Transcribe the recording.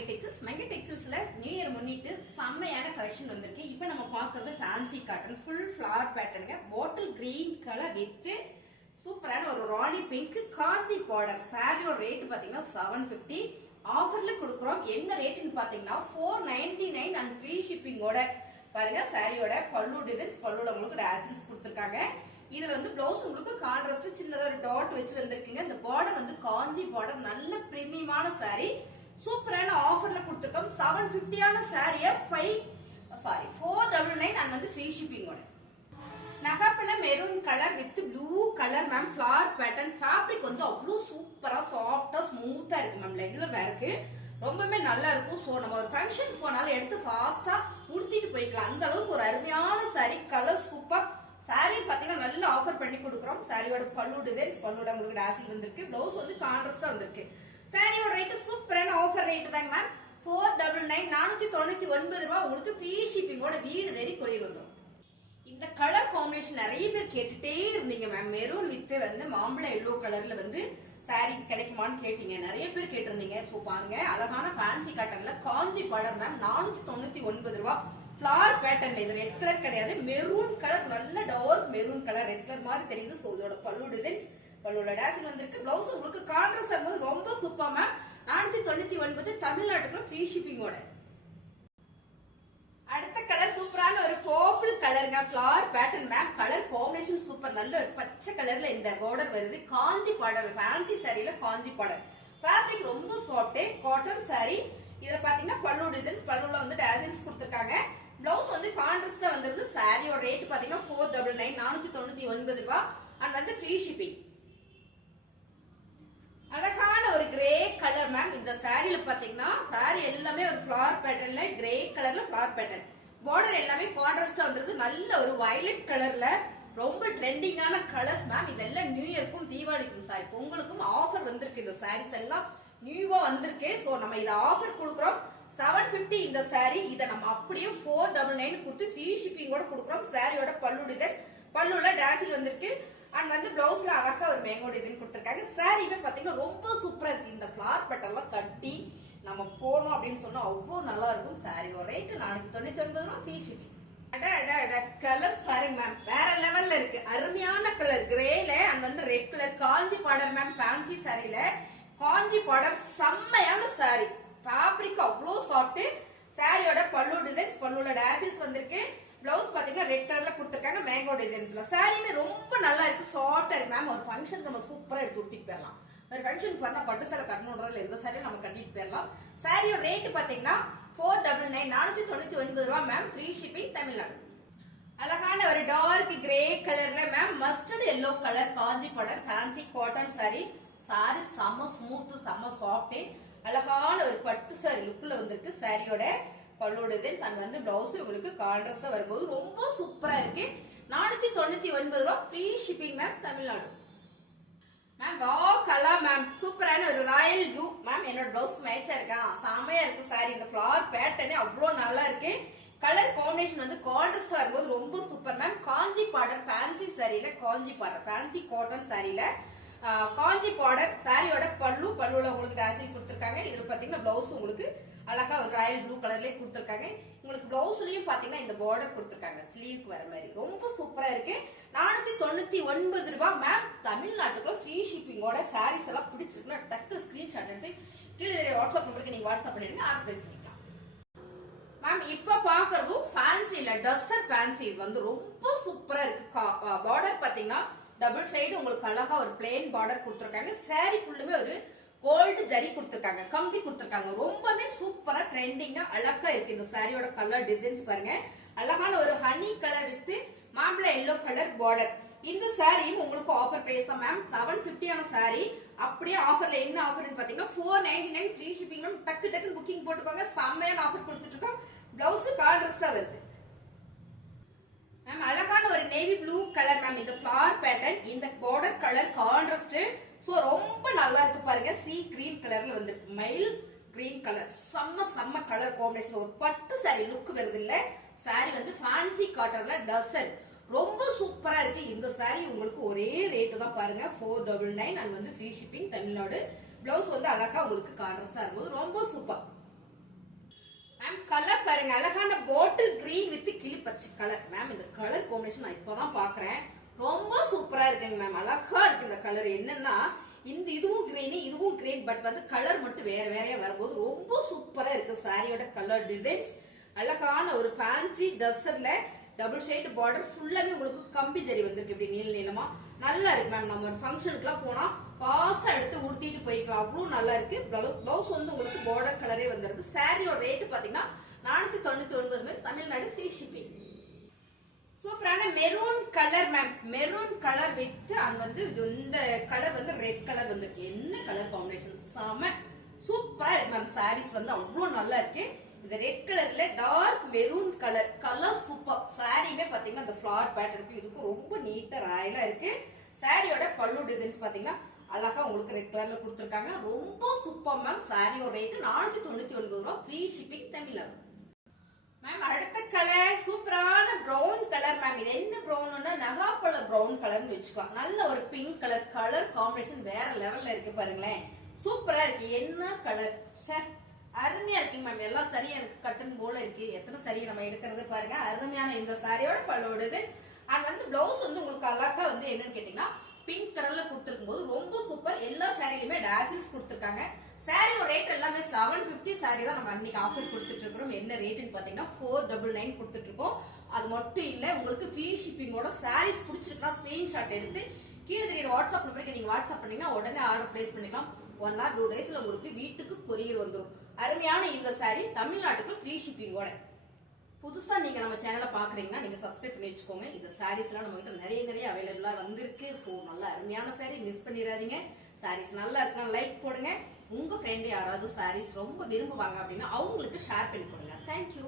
மெங்க டெக்ஸ்டைல்ஸ்ல new year முன்னிட்டு செம்மையான collection வந்திருக்கு. இப்போ நம்ம பார்க்கறது ஃபேன்சி காட்டன் ஃபுல் ஃபிளவர் பேட்டர்னுங்க. பாட்டில் கிரீன் கலர் வித் சூப்பரான ஒரு ராணி பிங்க் காஞ்சி பார்டர். சாரியோட ரேட் பாத்தீங்கன்னா 750. ஆஃபர்ல கொடுக்குறோம். என்ன ரேட்னு பாத்தீங்கன்னா 499 அண்ட் ஃப்ரீ ஷிப்பிங்கோட. பாருங்க சாரியோட பல்லு டிசைன்ஸ், பல்லுல உங்களுக்கு டாசல்ஸ் கொடுத்துருக்காங்க. இதுல வந்து பிளவுஸ் உங்களுக்கு கான்ட்ராஸ்ட் சின்னதா ஒரு டாட் வச்சு வந்திருக்கீங்க. இந்த பார்டர் வந்து காஞ்சி பார்டர், நல்ல பிரீமியமான சாரி. சூப்பரான ஆஃபர்ல கொடுத்துருக்கோம். 750 ஆன சாரியை 499 அண்ட் வந்து ஃப்ரீ ஷிப்பிங்கோட. நகாப்பழ maroon colour with blue colour ma'am. Flower pattern. Fabric வந்து அவ்வளோ சூப்பரா சாஃப்டா ஸ்மூத்தா இருக்கு மேம். லெக்ல இருக்கு, ரொம்பவே நல்லா இருக்கும். ஸோ நம்ம ஒரு ஃபங்க்ஷன் போனாலும் எடுத்து ஃபாஸ்டா உடுத்திட்டு போய்க்கலாம். அந்த அளவுக்கு ஒரு அருமையான சாரி. Colour super. சாரி பாத்தீங்கன்னா நல்ல ஆஃபர் பண்ணி கொடுக்குறோம். சாரியோட பல்லு டிசைன்ஸ், பல்லுல உங்களுக்கு டாசில் வந்திருக்கு. பிளவுஸ் வந்து கான்ட்ராஸ்டா வந்திருக்கு. சாரியோட ரேட் சூப்பரான ஆஃபர் ரேட் தாங்க மேம். 499 499 ரூபாய் உங்களுக்கு ஃப்ரீ ஷிப்பிங்கோட வீடு தேடி கொரியர் வந்துடும். இந்த கலர் காம்பினேஷன் நிறைய பேர் கேட்டுட்டே இருந்தீங்க மேம். மெரூன் வித் வந்து மாம்பழ எல்லோ கலர்ல வந்து சாரி கிடைக்குமான்னு கேட்டீங்க, நிறைய பேர் கேட்டிருந்தீங்க. ஸோ பாருங்க, அழகான ஃபேன்சி காட்டன்ல காஞ்சி பார்டர் மேம். 499 ரூபாய். ஃபிளவர் பேட்டர்ன்ல. இது ரெட் கலர் கிடையாது, மெரூன் கலர். நல்ல dark maroon colour, red colour மாதிரி தெரியுது. ஸோ இதோட பல்லு டிசைன்ஸ், பல்லுல டாசில் வந்திருக்கு. பிளவுஸ் உங்களுக்கு கான்ட்ராஸ்ட் ஆகும்போது ரொம்ப சூப்பர் மேம். 499 தமிழ்நாட்டுக்குள்ள ஃப்ரீ ஷிப்பிங்கோட. அடுத்த கலர் சூப்பரான ஒரு பர்பிள் கலருங்க. Flower pattern ma'am. Colour combination super. நல்ல ஒரு பச்சை கலர்ல இந்த பார்டர் வருது. காஞ்சி பார்டர், ஃபேன்சி சாரியில காஞ்சி பார்டர். ஃபேப்ரிக் ரொம்ப சாஃப்ட் காட்டன் சாரி. இதுல பாத்தீங்கன்னா பல்லு டிசைன்ஸ், பல்லுல வந்து டாசல்ஸ் கொடுத்துருக்காங்க. பிளவுஸ் வந்து கான்ட்ராஸ்டா வந்துருது. சாரியோட ரேட் பாத்தீங்கன்னா 499 499 ரூபாய் அண்ட் வந்து ஃப்ரீ ஷிப்பிங். அழகான ஒரு கிரே கலர் மேம். இந்த சாரியில பாத்தீங்கன்னா சாரி எல்லாமே ஒரு ஃபிளவர் பேட்டர்ன்ல கிரே கலர்ல ஃபிளவர் பேட்டர்ன். பார்டர் எல்லாமே கான்ட்ராஸ்டா வந்துருது. நல்ல ஒரு வயலட் கலர்ல ரொம்ப ட்ரெண்டிங்கான கலர்ஸ் மேம். இதெல்லாம் நியூ இயர்க்கும் தீபாவளிக்கும் சாரி பொங்கலுக்கும் ஆஃபர் வந்திருக்கு. இந்த சாரீஸ் எல்லாம் நியூவா வந்திருக்கு. சோ நம்ம இத ஆஃபர் கொடுக்குறோம். 750 இந்த சாரி. இத நம்ம அப்படியே 499 கொடுத்து ஃப்ரீ ஷிப்பிங்கோட கொடுக்குறோம். சாரியோட பல்லு டிசைன், பல்லுல டாசில் வந்திருக்கு அண்ட் வந்து பிளவுஸ்ல அழகா ஒரு மேங்கோ டிசைன் கொடுத்திருக்காங்க. சாரியுமே பாத்தீங்கன்னா ரொம்ப சூப்பரா இருக்கு. இந்த ஃபிளவர் பட்டெல்லாம் கட்டி நம்ம போனோம் அப்படின்னு சொன்னா அவ்வளவு நல்லா இருக்கும். சாரியோட ரேட் 499 ரூபாய் ஃப்ரீ ஷிப்பிங். கலர்ஸ் பாருங்க மேம், வேற லெவல்ல இருக்கு. அருமையான கலர் கிரேல அண்ட் வந்து red colour. Kanchi border ma'am. Fancy சாரியில காஞ்சி பார்டர் செம்மையான சாரி. ஃபேப்ரிக் அவ்வளோ சாஃப்ட். சாரியோட பல்லு டிசைன்ஸ், பல்லுல டாசல்ஸ் வந்திருக்கு. பிளவுஸ் பாத்தீங்கன்னா ரெட் கலர்ல கொடுத்துருக்காங்க மேங்கோ டிசைன்ஸ்ல. சாரியுமே ரொம்ப நல்லா இருக்கு, சாஃப்டா இருக்கு மேம். ஒரு ஃபங்க்ஷன் நம்ம சூப்பரா எடுத்து ஊட்டிட்டு போயிடலாம். ஒரு ஃபங்க்ஷனுக்கு பார்த்தா பட்டு சேலை கட்டணும்ன்றதுல எந்த சாரியும் நம்ம கட்டிட்டு போயிடலாம். சாரியோட ரேட் பாத்தீங்கன்னா 499 499 ரூபாய் மேம். Free shipping Tamil Nadu. அழகான ஒரு டார்க் கிரே கலர்ல ma'am. Mustard yellow colour Kanchi border fancy cotton sari. Sari செம்ம ஸ்மூத், செம்ம சாஃப்ட். அழகான ஒரு பட்டு சாரி லுக்ல வந்திருக்கு. சாரியோட பல்லு டிசைன்ஸ் அண்ட் வந்து பிளவுஸ் உங்களுக்கு கான்ட்ராஸ்டா வரும்போது ரொம்ப சூப்பரா இருக்கு. 499 ரூபாய் free shipping ma'am Tamil Nadu. Ma'am வா கலர் மேம். சூப்பரான ஒரு ராயல் ப்ளூ மேம். என்னோட பிளவுஸ் மேட்சா இருக்கா, செமையா இருக்கு சாரி. இந்த ஃபிளவர் பேட்டர்னே அவ்வளவு நல்லா இருக்கு. கலர் காம்பினேஷன் வந்து கான்ட்ராஸ்டா வரும்போது ரொம்ப சூப்பர் மேம். காஞ்சி பார்டர் ஃபேன்சி சாரியில காஞ்சி பார்டர் ஃபேன்சி காட்டன் சாரியில காஞ்சி பார்டர். சாரியோட பல்லுல உங்களுக்கு டாசில் கொடுத்துருக்காங்க. இதுல பாத்தீங்கன்னா பிளவுஸ் உங்களுக்கு அழகா ஒரு ராயல் ப்ளூ கலர்லயே கொடுத்துருக்காங்க. உங்களுக்கு பிளவுஸ்லயும் பாத்தீங்கன்னா இந்த பார்டர் கொடுத்துருக்காங்க ஸ்லீவ்க்கு வர மாதிரி. ரொம்ப சூப்பரா இருக்கு. 499 ரூபாய் மேம் தமிழ்நாட்டுக்குள்ள ஃப்ரீ ஷிப்பிங்கோட. சாரீஸ் எல்லாம் பிடிச்சிருக்குன்னா டக்கு ஸ்கிரீன்ஷாட் எடுத்து கீழே வாட்ஸ்அப் நம்பருக்கு நீங்க வாட்ஸ்அப் பண்ணிடுங்க, ஆர்டர் பிளேஸ் பண்ணிக்கலாம் மேம். இப்ப பாக்குறது ஃபேன்சில டஸ்ஸர் ஃபேன்சி வந்து ரொம்ப சூப்பரா இருக்கு. பார்டர் பாத்தீங்கன்னா டபுள் சைடு உங்களுக்கு அழகா ஒரு பிளேன் பார்டர் கொடுத்துருக்காங்க. சாரி ஃபுல்லுமே ஒரு கோல்டு ஜரி கொடுத்துருக்காங்க, கம்பி கொடுத்துருக்காங்க. ரொம்பவே சூப்பரா ட்ரெண்டிங்கா அழகா இருக்கு. இந்த சாரியோட கலர் டிசைன்ஸ் பாருங்க. அழகான ஒரு ஹனி கலர் வித் மாம்பழ எல்லோ கலர் பார்டர். இந்த சாரியும் உங்களுக்கு ஆஃபர் பிரைஸ் தான் மேம். 750 ஆன சாரி. அப்படியே ஆஃபர்ல என்ன ஆஃபர்னு பாத்தீங்கன்னா 499 ஃப்ரீ ஷிப்பிங் மேம். டக்கு டக்குன்னு புக்கிங் போட்டுக்கோங்க. செம்மையான ஆஃபர் கொடுத்துட்டு இருக்கோம். பிளவுஸ் கான்ட்ராஸ்டா வருது மேம். அழகான ஒரு நேவி ப்ளூ கலர் மேம். இந்த ஃபிளவர் பேட்டர்ன், இந்த பார்டர் கலர் கான்ட்ராஸ்ட். சோ ரொம்ப நல்லா இருக்கு பாருங்க. சி கிரீன் கலர்ல வந்து மைல் கிரீன் கலர். செம்ம கலர் காம்பினேஷன். ஒரு பட்டு சாரி லுக் வருது இல்ல. சாரி வந்து ஃபேன்சி காட்டன்ல டசர். ரொம்ப சூப்பரா இருக்கு. இந்த சாரி உங்களுக்கு ஒரே ரேட் தான் பாருங்க 499 அண்ட் வந்து ஃப்ரீ ஷிப்பிங் தமிழ்நாடு. பிளவுஸ் வந்து அழகா உங்களுக்கு கான்ட்ராஸ்டா இருக்கும்போது ரொம்ப சூப்பர். பாருங்க அழகான பாட்டில் கிரீன் வித் கிளி பச்சை கலர். மேம் இந்த கலர் காம்பினேஷன் நான் இப்பதான் பாக்குறேன். ரொம்ப சூப்பரா இருக்குங்க மேம். அழகா இருக்கு இந்த கலர். என்னன்னா இந்த இதுவும் கிரீன் இதுவும் கிரீன், பட் வந்து கலர் மட்டும் வேற வேறையா வரும்போது ரொம்ப சூப்பரா இருக்கு. சாரியோட கலர் டிசைன்ஸ் அழகான ஒரு ஃபேன்சி டசர்ல டபுள் ஷேட் பார்டர் ஃபுல்லாமே உங்களுக்கு கம்பி ஜரி வந்திருக்கு. இப்படி நீல நீளமா நல்லா இருக்கு மேம். நம்ம ஒரு ஃபங்க்ஷனுக்குலாம் போனா ஃபாஸ்டா எடுத்து உடுத்திட்டு போய்க்கலாம். அவ்வளவு நல்லா இருக்கு. பிளவுஸ் வந்து உங்களுக்கு பார்டர் கலரே வந்துருது. சாரியோட ரேட் பாத்தீங்கன்னா 499 தமிழ்நாடு ஃப்ரீ ஷிப்பிங். சூப்பரான maroon colour ma'am. Maroon colour with and வந்து இது இந்த கலர் வந்து ரெட் கலர் வந்திருக்கு. என்ன கலர் காம்பினேஷன், செம சூப்பரா இருக்கு மேம். சாரீஸ் வந்து அவ்வளவு நல்லா இருக்கு. இந்த ரெட் கலர்ல டார்க் மெரூன் கலர் சூப்பர். சாரியுமே பாத்தீங்கன்னா இந்த ஃபிளவர் பேட்டர்னுக்கு இதுக்கு ரொம்ப நீட்டா ராயலா இருக்கு. சாரியோட பல்லு டிசைன்ஸ் பாத்தீங்கன்னா அழகா உங்களுக்கு ரெட் கலர்ல கொடுத்துருக்காங்க. ரொம்ப சூப்பர் மேம். சாரியோட rate 499 free shipping Tamil Nadu. Ma'am அடுத்த கலர் சூப்பரான பிரவுன் கலர் மேம். இது என்ன பிரவுன்னா நகாப்பழ பிரவுன் கலர்னு வச்சுக்கலாம். நல்ல ஒரு பிங்க் கலர் காம்பினேஷன் வேற லெவல்ல இருக்கு பாருங்களேன். சூப்பரா இருக்கு. என்ன கலர், அருமையா இருக்கு மேம். எல்லாம் சரியா எனக்கு கட்டன் போல இருக்கு. எத்தனை சரி நம்ம எடுக்கிறது பாருங்க. அருமையான இந்த சாரியோட பல்லு டிசைன்ஸ் அண்ட் வந்து பிளவுஸ் வந்து உங்களுக்கு அழகா வந்து என்னன்னு கேட்டீங்கன்னா பிங்க் கலர்ல கொடுத்துருக்கும் போது ரொம்ப சூப்பர். எல்லா சாரிலுமே டாசில்ஸ் கொடுத்துருக்காங்க. சாரியோட ரேட் எல்லாமே 750 சாரி தான் நம்ம அன்னைக்கு ஆஃபர் கொடுத்துட்டு இருக்கோம். என்ன ரேட்னு பாத்தீங்கன்னா 499 கொடுத்துட்டு இருக்கோம். அது மட்டும் இல்ல உங்களுக்கு ஃப்ரீ ஷிப்பிங்கோட சாரீஸ் பிடிச்சிருக்குன்னா ஸ்கிரீன்ஷாட் எடுத்து கீழே தெரியுற வாட்ஸ்அப் நம்பருக்கு நீங்க வாட்ஸ்அப் பண்ணீங்கன்னா உடனே ஆர்டர் பிளேஸ் பண்ணிக்கலாம். 1 or 2 டேஸ்ல உங்களுக்கு வீட்டுக்கு கொரியர் வந்துடும். அருமையான இந்த சாரி தமிழ்நாட்டுக்கு ஃப்ரீ ஷிப்பிங்கோட. புதுசா நீங்க நம்ம சேனலை பாக்குறீங்கன்னா நீங்க சப்ஸ்கிரைப் பண்ணி வச்சுக்கோங்க. இந்த சாரீஸ் எல்லாம் நம்ம கிட்ட நிறைய அவைலபிளா வந்திருக்கு. சோ நல்ல அருமையான சாரி, மிஸ் பண்ணிடாதீங்க. சாரீஸ் நல்லா இருக்கா லைக் போடுங்க. உங்க ஃப்ரெண்ட் யாராவது சாரீஸ் ரொம்ப விரும்புவாங்க அப்படின்னா அவங்களுக்கு ஷேர் பண்ணி கொடுங்க. தேங்க்யூ.